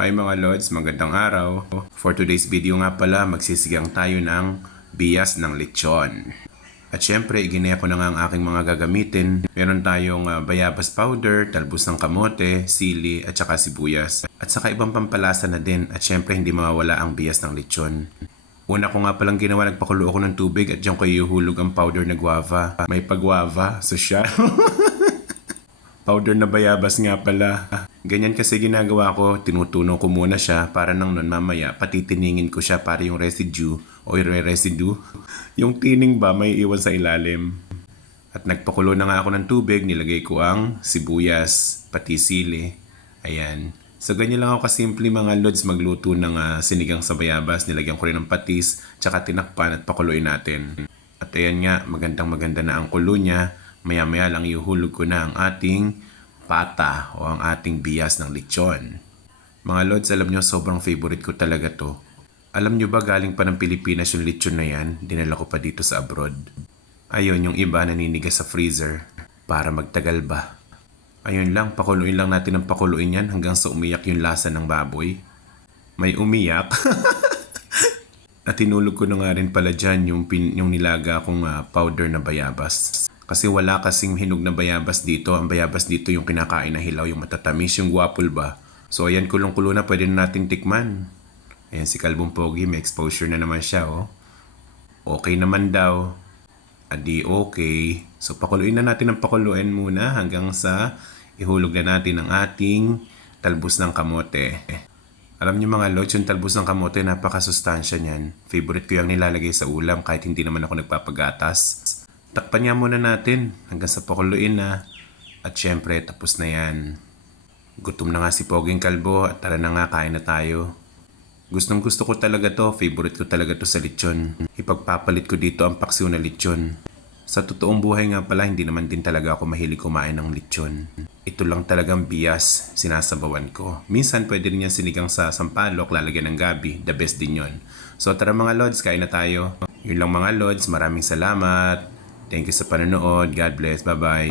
Hi mga Lods, magandang araw. For today's video nga pala, magsisigang tayo ng bias ng lechon. At syempre, iginaya ko na nga ang aking mga gagamitin. Meron tayong bayabas powder, talbos ng kamote, sili, at saka sibuyas. At saka ibang pampalasa na din. At syempre, hindi mawawala ang bias ng lechon. Una ko nga palang ginawa, nagpakulo ako ng tubig at diyan ko ihuhulog ang powder na guava. May pagguava, sosyal. Powder na bayabas nga pala. Ganyan kasi ginagawa ko, tinutunaw ko muna siya para nang nun mamaya patitiningin ko siya para yung residue o residue. Yung tining ba may iwan sa ilalim. At nagpakulo na nga ako ng tubig, nilagay ko ang sibuyas, pati sili. Ayan. So ganyan lang ako kasimple mga Lods magluto ng sinigang sa bayabas. Nilagyan ko rin ng patis, tsaka tinakpan at pakuluin natin. At ayan nga, maganda na ang kulo niya. Maya-maya lang ihuhulog ko na ang ating pata o ang ating bias ng lechon. Mga Lods, alam nyo, sobrang favorite ko talaga to. Alam nyo ba galing pa ng Pilipinas yung lechon na yan? Dinala ko pa dito sa abroad. Ayun, yung iba naninigas sa freezer para magtagal ba. Ayun lang, pakuluin lang natin ng pakuluin yan hanggang sa umiyak yung lasa ng baboy. May umiyak. At tinulog ko na nga rin pala dyan yung nilaga akong powder na bayabas. Kasi wala kasing hinog na bayabas dito. Ang bayabas dito yung kinakain na hilaw, yung matatamis, yung guwapol ba. So ayan, kulong-kulo na, pwede na natin tikman. Ayan si Kalbong Pogi, may exposure na naman siya oh. Okay naman daw. Adi okay. So pakuluin na natin ang pakuluin muna hanggang sa ihulog na natin ang ating talbos ng kamote. Alam niyo mga Lods, yung talbos ng kamote napakasustansya niyan. Favorite ko yung nilalagay sa ulam kahit hindi naman ako nagpapagatas. Takpan nga muna natin hanggang sa pakuluin na. At syempre, tapos na yan. Gutom na nga si Poging Kalbo at tara na nga, kain na tayo. Gustong gusto ko talaga to, favorite ko talaga to sa lechon. Ipagpapalit ko dito ang paksiw na lechon. Sa totoong buhay nga pala, hindi naman din talaga ako mahilig kumain ng lechon. Ito lang talagang bias, sinasabawan ko. Minsan pwede rin yan sinigang sa sampalok, lalagyan ng gabi, the best din yon. So tara mga Lods, kain na tayo. Yun lang mga Lods, maraming salamat. Thank you sa panonood. God bless. Bye-bye.